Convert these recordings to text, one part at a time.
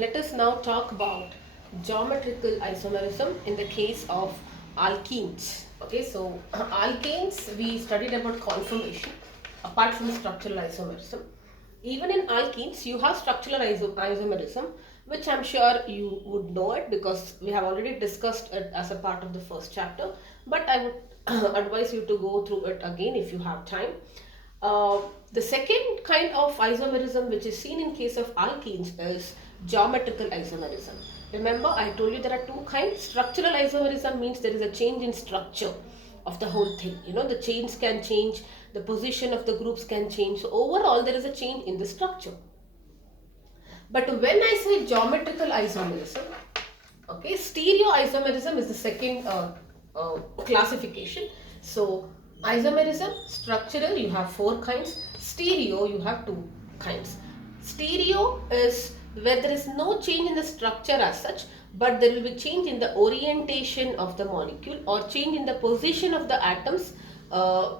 let us now talk about geometrical isomerism in the case of alkenes. Okay, so alkanes we studied about conformation apart from structural isomerism. Even in alkenes you have structural isomerism, which I'm sure you would know it because we have already discussed it as a part of the first chapter, but I would advise you to go through it again if you have time. The second kind of isomerism which is seen in case of alkenes is geometrical isomerism. Remember, I told you there are two kinds. Structural isomerism means there is a change in structure of the whole thing. You know, the chains can change, the position of the groups can change. So overall, there is a change in the structure. But when I say geometrical isomerism, okay, stereoisomerism is the second classification. So isomerism, structural, you have four kinds. Stereo, you have two kinds. Stereo is where there is no change in the structure as such, but there will be change in the orientation of the molecule or change in the position of the atoms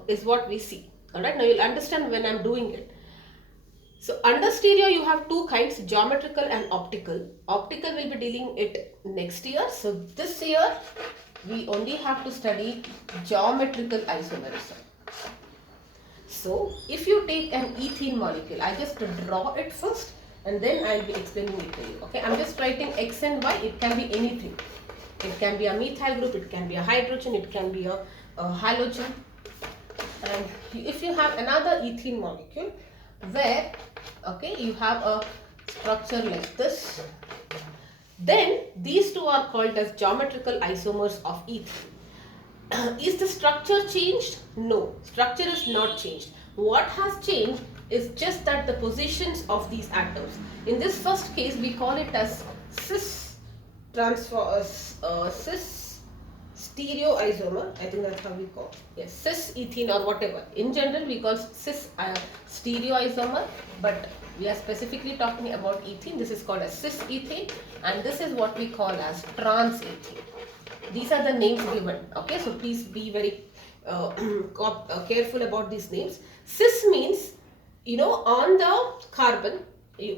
is what we see. Alright, now you'll understand when I'm doing it. So under stereo you have two kinds, geometrical and optical. Optical will be dealing it next year. So this year we only have to study geometrical isomerism. So if you take an ethene molecule, I just draw it first and then I'll be explaining it to you. Okay, I'm just writing X and Y. It can be anything. It can be a methyl group, it can be a hydrogen, it can be a halogen. And if you have another ethene molecule where, okay, you have a structure like this, then these two are called as geometrical isomers of ethene. Is the structure changed? No, structure is not changed. What has changed is just that the positions of these atoms. In this first case, we call it as cis stereoisomer. I think that's how we call it. Yes, cis ethene or whatever. In general, we call cis stereoisomer, but we are specifically talking about ethene. This is called as cis ethane, and this is what we call as trans ethene. These are the names given. Okay, so please be very careful about these names. Cis means, you know, on the carbon,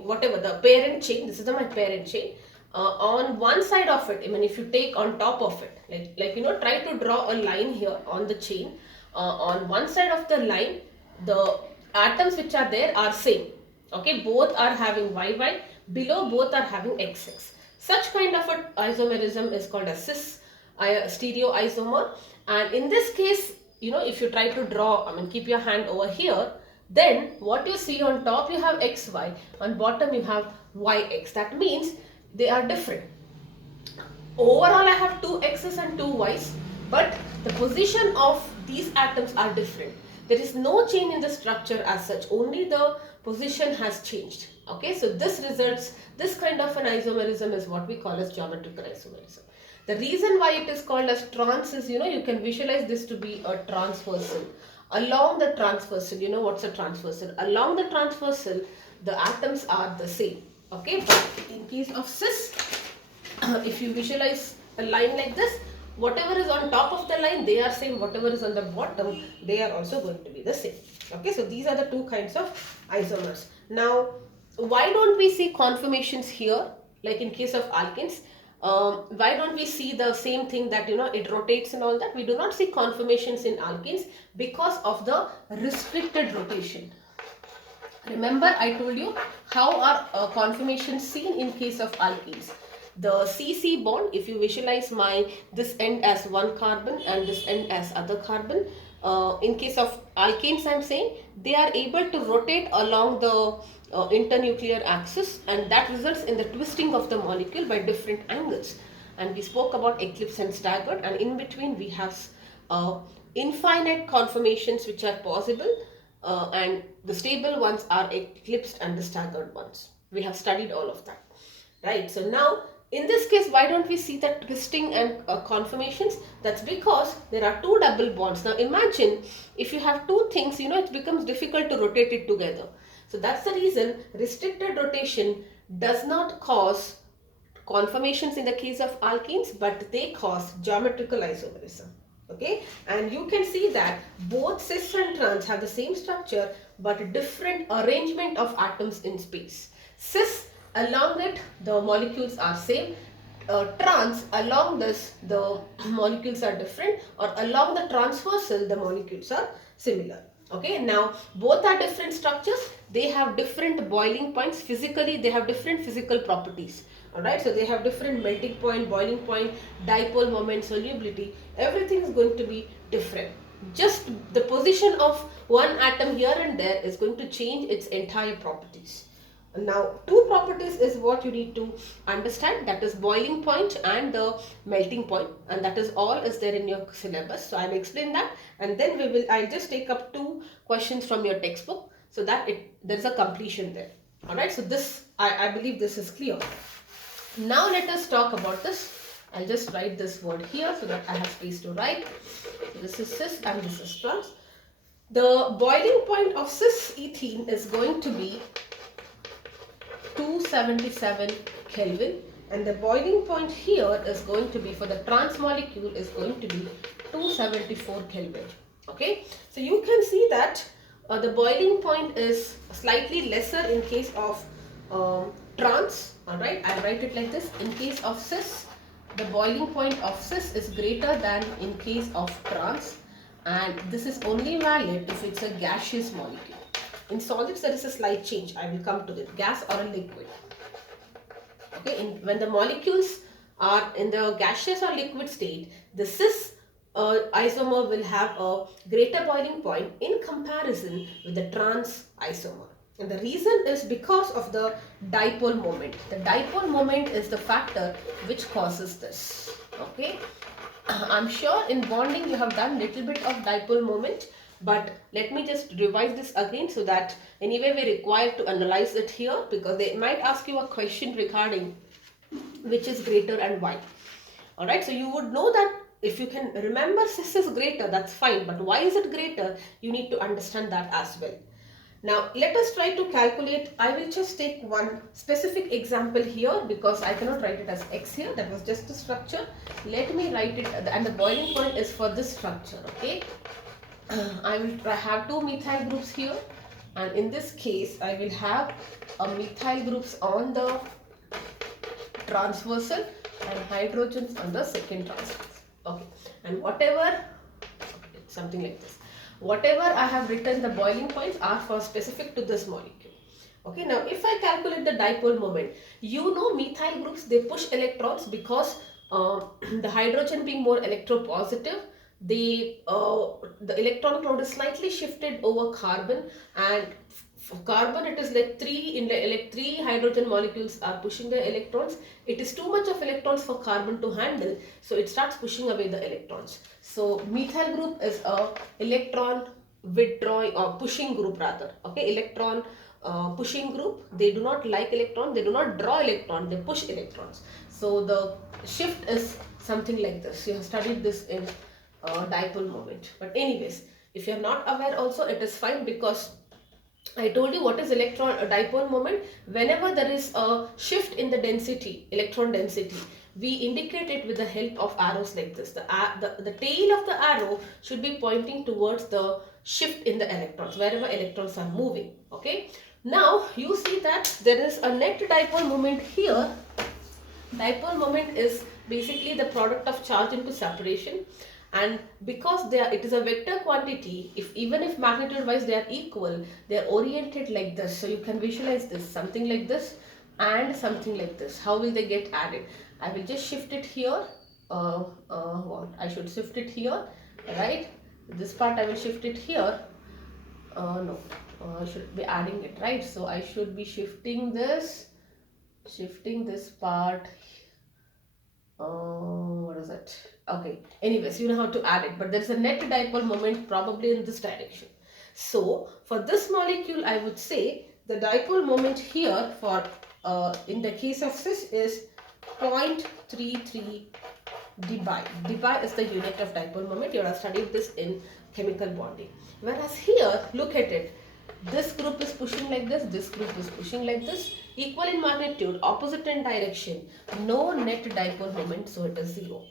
whatever the parent chain, this is my parent chain, on one side of it, I mean if you take on top of it, like you know, try to draw a line here on the chain, on one side of the line the atoms which are there are same, okay, both are having YY, below both are having XX. Such kind of a isomerism is called a cis stereoisomer. And in this case, you know, if you try to draw, I mean keep your hand over here, then what you see on top you have XY, on bottom you have YX. That means they are different. Overall I have two X's and two Y's, but the position of these atoms are different. There is no change in the structure as such, only the position has changed. Okay, so this kind of an isomerism is what we call as geometrical isomerism. The reason why it is called as trans is, you know, you can visualize this to be a transversal. Along the transversal, you know what's a transversal? Along the transversal, the atoms are the same. Okay, but in case of cis, if you visualize a line like this, whatever is on top of the line, they are same. Whatever is on the bottom, they are also going to be the same. Okay, so these are the two kinds of isomers. Now, why don't we see conformations here, like in case of alkenes? Why don't we see the same thing that, you know, it rotates and all that? We do not see conformations in alkenes because of the restricted rotation. Remember, I told you how are conformations seen in case of alkenes. The CC bond, if you visualize this end as one carbon and this end as other carbon, in case of alkanes I'm saying, they are able to rotate along the internuclear axis, and that results in the twisting of the molecule by different angles. And we spoke about eclipsed and staggered, and in between we have infinite conformations which are possible, and the stable ones are eclipsed and the staggered ones. We have studied all of that, right? So now in this case, why don't we see that twisting and conformations? That's because there are two double bonds. Now imagine if you have two things, you know, it becomes difficult to rotate it together. So that's the reason restricted rotation does not cause conformations in the case of alkenes, but they cause geometrical isomerism. Okay, and you can see that both cis and trans have the same structure but different arrangement of atoms in space. Cis along it the molecules are same. Trans, along this the molecules are different, or along the transversal the molecules are similar. Okay, now both are different structures, they have different boiling points, physically they have different physical properties. Alright, so they have different melting point, boiling point, dipole moment, solubility, everything is going to be different. Just the position of one atom here and there is going to change its entire properties. Now, two properties is what you need to understand, that is boiling point and the melting point, and that is all is there in your syllabus. So, I will explain that, and then I'll just take up two questions from your textbook so that there is a completion there. Alright, so this, I believe this is clear. Now, let us talk about this. I'll just write this word here so that I have space to write. So this is cis and this is trans. The boiling point of cis ethene is going to be 277 Kelvin, and the boiling point here is going to be, for the trans molecule, is going to be 274 Kelvin. Okay, so you can see that the boiling point is slightly lesser in case of trans. Alright, I'll write it like this. In case of cis, the boiling point of cis is greater than in case of trans, and this is only valid if it's a gaseous molecule. In solids, there is a slight change. I will come to it. Gas or a liquid. Okay, when the molecules are in the gaseous or liquid state, the cis isomer will have a greater boiling point in comparison with the trans isomer. And the reason is because of the dipole moment. The dipole moment is the factor which causes this. Okay, I'm sure in bonding you have done little bit of dipole moment. But let me just revise this again so that anyway we require to analyze it here, because they might ask you a question regarding which is greater and why. Alright, so you would know that if you can remember cis is greater, that's fine. But why is it greater? You need to understand that as well. Now let us try to calculate. I will just take one specific example here because I cannot write it as X here. That was just the structure. Let me write it, and the boiling point is for this structure. Okay. I will have two methyl groups here, and in this case I will have a methyl groups on the transversal and hydrogens on the second transversal. Okay, and whatever, something like this, whatever I have written, the boiling points are for specific to this molecule. Okay, now if I calculate the dipole moment, you know methyl groups, they push electrons because the hydrogen being more electropositive, the electron cloud is slightly shifted over carbon, and for carbon it is like three hydrogen molecules are pushing the electrons. It is too much of electrons for carbon to handle, so it starts pushing away the electrons. So methyl group is a electron withdrawing or pushing group rather. Okay, electron pushing group. They do not like electron, they do not draw electron, they push electrons. So the shift is something like this. You have studied this in dipole moment. But anyways, if you are not aware also, it is fine, because I told you what is dipole moment. Whenever there is a shift in the density, electron density, we indicate it with the help of arrows like this. The tail of the arrow should be pointing towards the shift in the electrons, wherever electrons are moving. Okay. Now you see that there is a net dipole moment here. Dipole moment is basically the product of charge into separation. And because it is a vector quantity, even if magnitude wise they are equal, they are oriented like this. So you can visualize this, something like this and something like this. How will they get added? I will just shift it here. I should shift it here, right? This part I will shift it here. No, I should be adding it, right? So I should be shifting this part. What is it? Okay, anyways, you know how to add it, but there is a net dipole moment probably in this direction. So for this molecule, I would say the dipole moment here for in the case of cis is 0.33 dBi. DBi is the unit of dipole moment. You have studied this in chemical bonding. Whereas here, look at it. This group is pushing like this group is pushing like this, equal in magnitude, opposite in direction, no net dipole moment, so it is 0.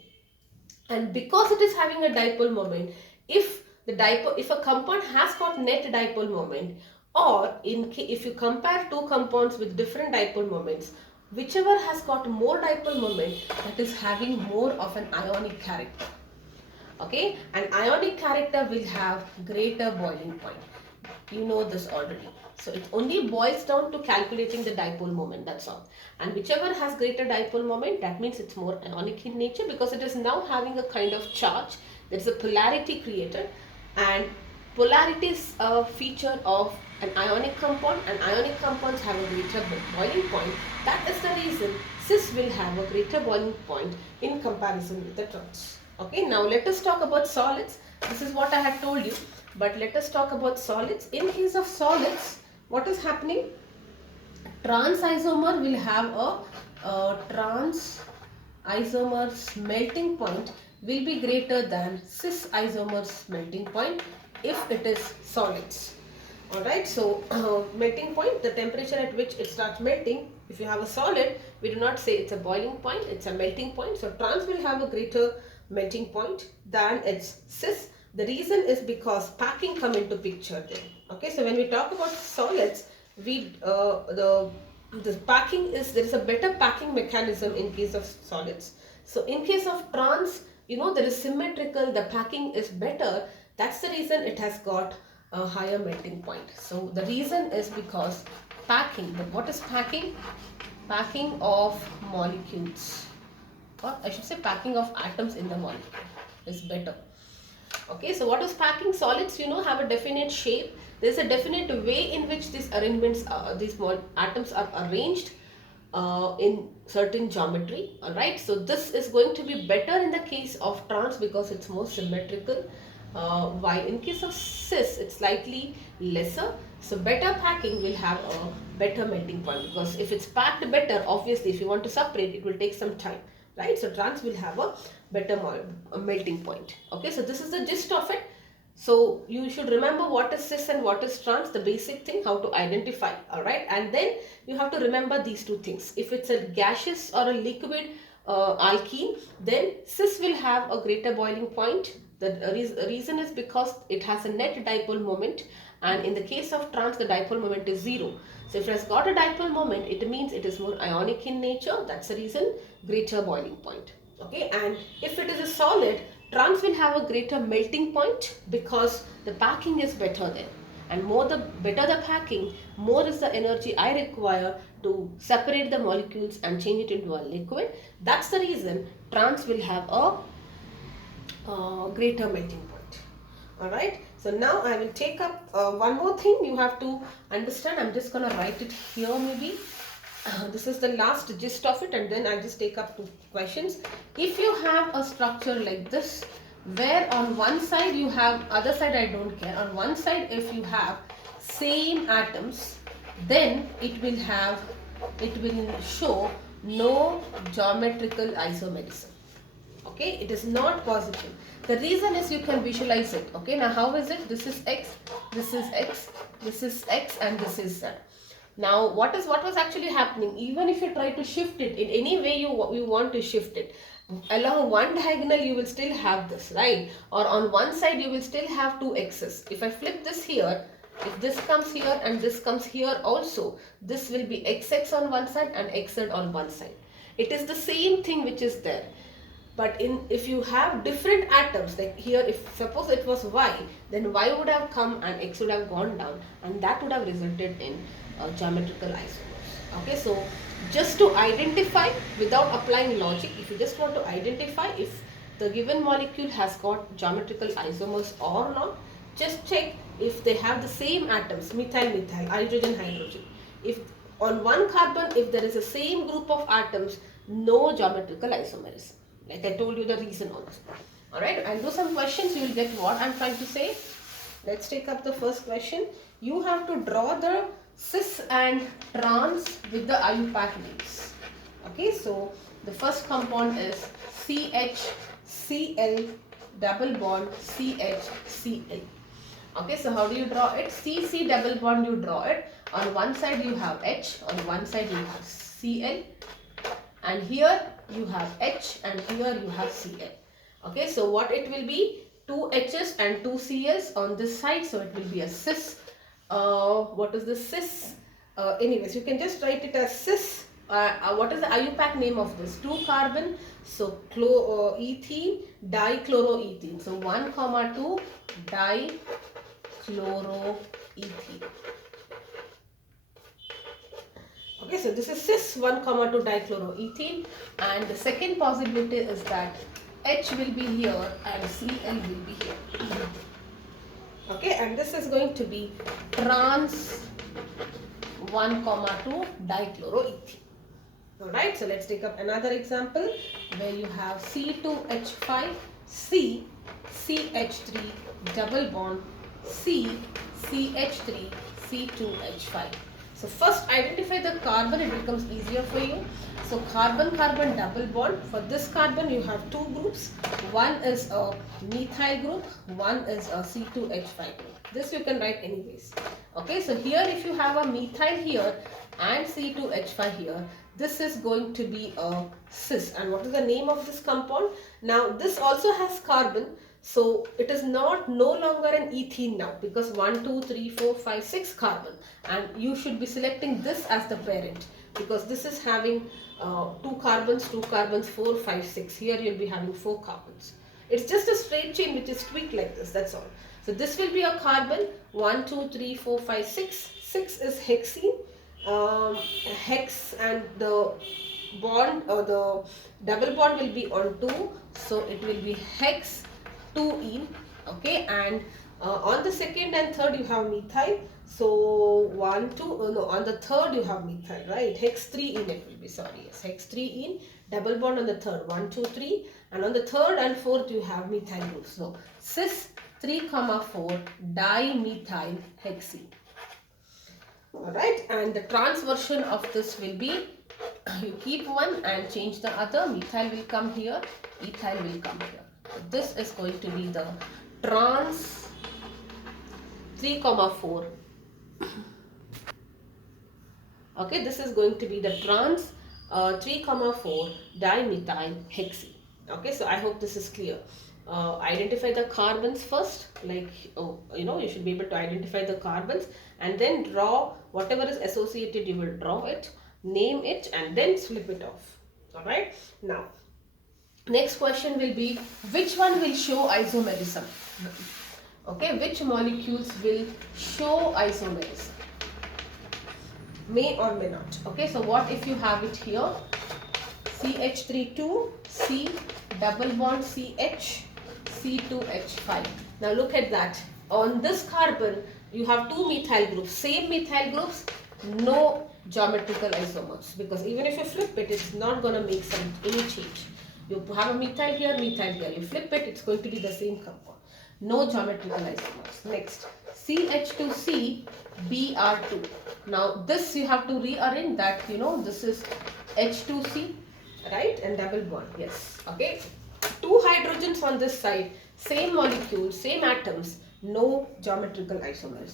And because it is having a dipole moment, if a compound has got net dipole moment, Or if you compare two compounds with different dipole moments, whichever has got more dipole moment, that is having more of an ionic character. Okay, an ionic character will have greater boiling point. You know this already. So it only boils down to calculating the dipole moment, that's all. And whichever has greater dipole moment, that means it's more ionic in nature, because it is now having a kind of charge. There is a polarity created, and polarity is a feature of an ionic compound, and ionic compounds have a greater boiling point. That is the reason cis will have a greater boiling point in comparison with the trans. Okay, now let us talk about solids. This is what I had told you, but let us talk about solids. In case of solids, what is happening? Trans isomer will have a trans isomer's melting point will be greater than cis isomer's melting point if it is solids. Alright, so melting point, the temperature at which it starts melting. If you have a solid, we do not say it's a boiling point, it's a melting point. So trans will have a greater melting point than its cis. The reason is because packing come into picture there. Okay, so when we talk about solids, the packing is, there is a better packing mechanism in case of solids. So in case of trans, there is symmetrical, the packing is better. That's the reason it has got a higher melting point. So the reason is because packing. But what is packing? Packing of molecules, or I should say packing of atoms in the molecule is better. Okay, so what is packing? Solids, have a definite shape. There is a definite way in which these arrangements, these atoms are arranged in certain geometry. Alright, so this is going to be better in the case of trans because it's more symmetrical. While in case of cis, it's slightly lesser. So better packing will have a better melting point, because if it's packed better, obviously if you want to separate, it will take some time. Right, so trans will have a better melting point. Okay, so this is the gist of it. So you should remember what is cis and what is trans, the basic thing, how to identify. All right, and then you have to remember these two things. If it's a gaseous or a liquid alkene, then cis will have a greater boiling point. The reason is because it has a net dipole moment, and in the case of trans, the dipole moment is 0. So if it has got a dipole moment, it means it is more ionic in nature. That's the reason, greater boiling point. Okay, and if it is a solid, trans will have a greater melting point because the packing is better there. And better the packing, more is the energy I require to separate the molecules and change it into a liquid. That's the reason trans will have a greater melting point. Alright, so now I will take up one more thing you have to understand. I'm just going to write it here maybe. This is the last gist of it, and then I just take up two questions. If you have a structure like this, where on one side you have, other side I don't care, on one side if you have same atoms, then it will show no geometrical isomerism. Okay, it is not positive. The reason is you can visualize it. Okay, now how is it? This is x, this is x, this is x, and this is z. Now what was actually happening? Even if you try to shift it in any way you want to shift it, along one diagonal you will still have this, right? Or on one side you will still have two x's. If I flip this here, if this comes here and this comes here also, this will be xx on one side and xz on one side. It is the same thing which is there. But if you have different atoms, like here, if suppose it was y, then y would have come and x would have gone down, and that would have resulted in geometrical isomers. Okay, so just to identify without applying logic, if you just want to identify if the given molecule has got geometrical isomers or not, just check if they have the same atoms, methyl, hydrogen, hydrogen. If on one carbon, if there is the same group of atoms, no geometrical isomerism. Like I told you the reason also. Alright, I'll do some questions, you will get what I'm trying to say. Let's take up the first question. You have to draw the cis and trans with the IUPAC names. Okay, so the first compound is CHCl double bond CHCl. Okay, so how do you draw it? CC double bond, you draw it. On one side you have H, on one side you have Cl, and here you have H and here you have Cl. Okay, so what it will be? Two H's and two Cl's on this side, so it will be a cis what is the cis? Anyways, you can just write it as cis. What is the IUPAC name of this? 2 carbon. So ethene, dichloroethene. So 1 comma 2 dichloroethene. Okay, so this is cis 1 comma 2 dichloroethene, and the second possibility is that H will be here and Cl will be here. Okay, and this is going to be trans 1 comma 2 dichloroethene. Alright, so let's take up another example where you have C2H5, C, CH3, double bond, C, CH3, C2H5. So first identify the carbon, it becomes easier for you. So carbon-carbon double bond. For this carbon you have two groups. One is a methyl group, one is a C2H5 group. This you can write anyways. Okay, so here if you have a methyl here and C2H5 here, this is going to be a cis. And what is the name of this compound? Now this also has carbon. So it is no longer an ethene now, because 1, 2, 3, 4, 5, 6 carbon, and you should be selecting this as the parent because this is having 2 carbons, 4, 5, 6. Here you will be having 4 carbons. It's just a straight chain which is tweaked like this, that's all. So this will be a carbon 1, 2, 3, 4, 5, 6. 6 is hexene, hex, and the bond or the double bond will be on 2, so it will be hex 2ene. Okay, and on the second and third you have methyl, so 1, 2, no, on the third you have methyl, right? Hex 3ene it will be, sorry, yes, hex 3ene, double bond on the third, 1, 2, 3, and on the third and fourth you have methyl group. So cis 3, 4 dimethyl hexene. Alright, and the trans version of this will be, you keep one and change the other, methyl will come here, ethyl will come here. This is going to be the trans 3, 4. Okay, this is going to be the trans 3, 4 dimethyl hexene. Okay, so I hope this is clear. Identify the carbons first, like you should be able to identify the carbons, and then draw whatever is associated. You will draw it, name it, and then flip it off. All right. Now, next question will be, which one will show isomerism? Okay, which molecules will show isomerism? May or may not. Okay, so what if you have it here? CH3 C, double bond CH, C2H5. Now look at that. On this carbon, you have two methyl groups. Same methyl groups, no geometrical isomers. Because even if you flip it, it's not going to make any change. You have a methyl here. You flip it, it's going to be the same compound. No geometrical isomers. Next, CH2C, Br2. Now this you have to rearrange that, this is H2C, right? And double bond, yes. Okay. Two hydrogens on this side, same molecule, same atoms, no geometrical isomers.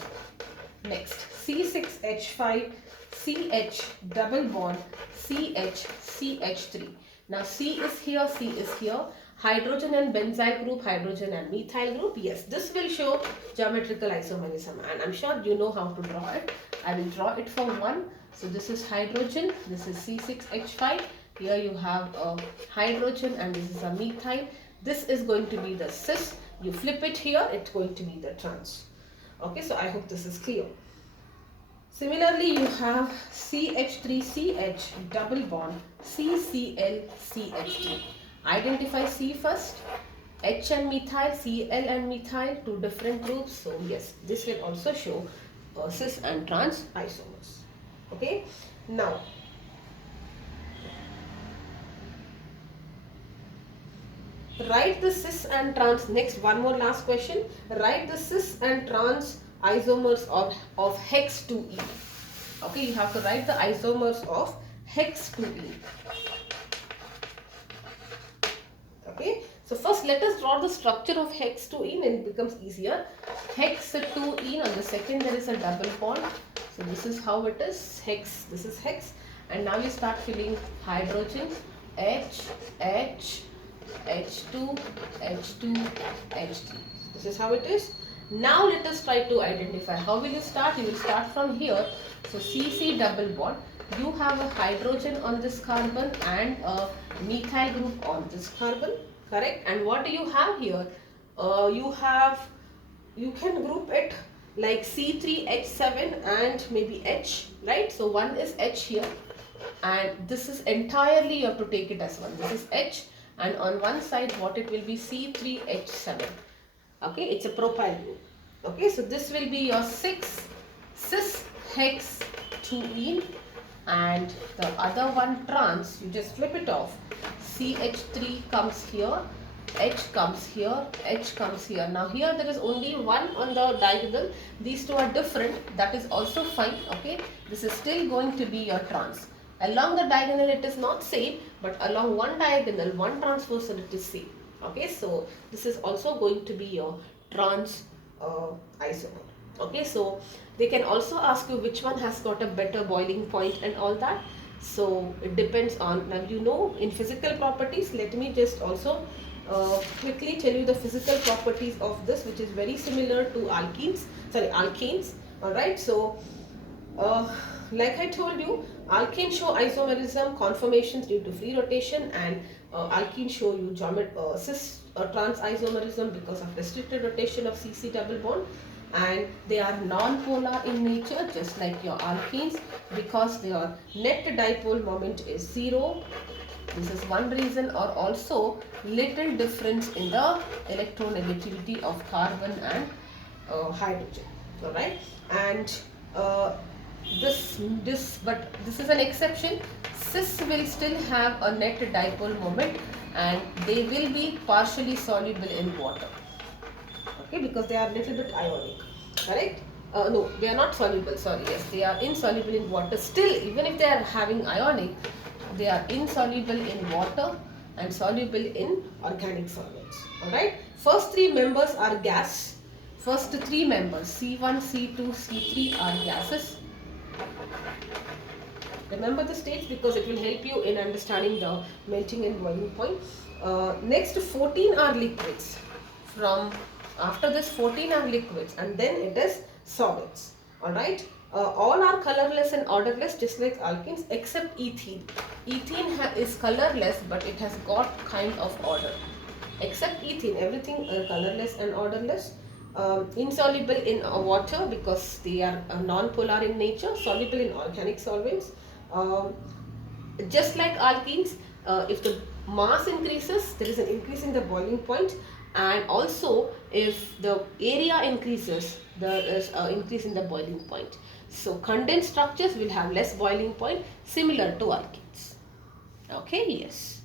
Next, C6H5, CH, double bond, CH, CH3. Now C is here, C is here. Hydrogen and benzyl group, hydrogen and methyl group. Yes, this will show geometrical isomerism, and I'm sure you know how to draw it. I will draw it for one. So this is hydrogen, this is C6H5. Here you have a hydrogen and this is a methyl. This is going to be the cis. You flip it here, it's going to be the trans. Okay, so I hope this is clear. Similarly, you have CH3CH, double bond, CCl, Identify C first. H and methyl, Cl and methyl, two different groups. So yes, this will also show cis and trans isomers. Okay, now write the cis and trans. Next, one more last question. Write the cis and trans isomers of hex 2E. Okay, you have to write the isomers of hex 2E. Okay, so first let us draw the structure of hex 2E, and it becomes easier. Hex 2E, on the second there is a double bond. So this is how it is, hex, this is hex. And now you start filling hydrogen, H, H, H2, H2, H3. This is how it is. Now let us try to identify. How will you start? You will start from here. So CC double bond. You have a hydrogen on this carbon and a methyl group on this carbon. Correct? And what do you have here? You can group it like C3H7 and maybe H, right? So one is H here, and this is entirely, you have to take it as one. This is H, and on one side what it will be, C3H7. Okay, it's a propyl group. Okay, so this will be your 6 cis hex 2ene, and the other one trans, you just flip it off. CH3 comes here, H comes here, H comes here. Now here there is only one on the diagonal. These two are different. That is also fine. Okay, this is still going to be your trans. Along the diagonal it is not same, but along one diagonal, one transversal, it is same. Okay, so this is also going to be your trans isomer. Okay, so they can also ask you which one has got a better boiling point and all that. So it depends on, now you know in physical properties, let me just also quickly tell you the physical properties of this, which is very similar to alkanes. Alright, so like I told you, alkanes show isomerism conformations due to free rotation, and alkenes show you cis trans isomerism because of restricted rotation of CC double bond, and they are non-polar in nature just like your alkenes because their net dipole moment is 0. This is one reason, or also little difference in the electronegativity of carbon and hydrogen. Alright, and this is an exception. Cis will still have a net dipole moment, and they will be partially soluble in water. Okay, because they are little bit ionic. Correct? No, they are not soluble. Sorry, yes, they are insoluble in water. Still, even if they are having ionic, they are insoluble in water and soluble in organic solvents. Alright. First three members are gas. First three members C1, C2, C3 are gases. Remember the states because it will help you in understanding the melting and boiling point. Next 14 are liquids. From after this 14 are liquids, and then it is solids. Alright. All are colorless and odorless just like alkenes except ethene. Ethene is colorless, but it has got kind of odor. Except ethene, everything colorless and odorless. Insoluble in water because they are non-polar in nature, soluble in organic solvents. Just like alkenes, if the mass increases, there is an increase in the boiling point, and also if the area increases, there is an increase in the boiling point. So condensed structures will have less boiling point, similar to alkenes. Okay, yes.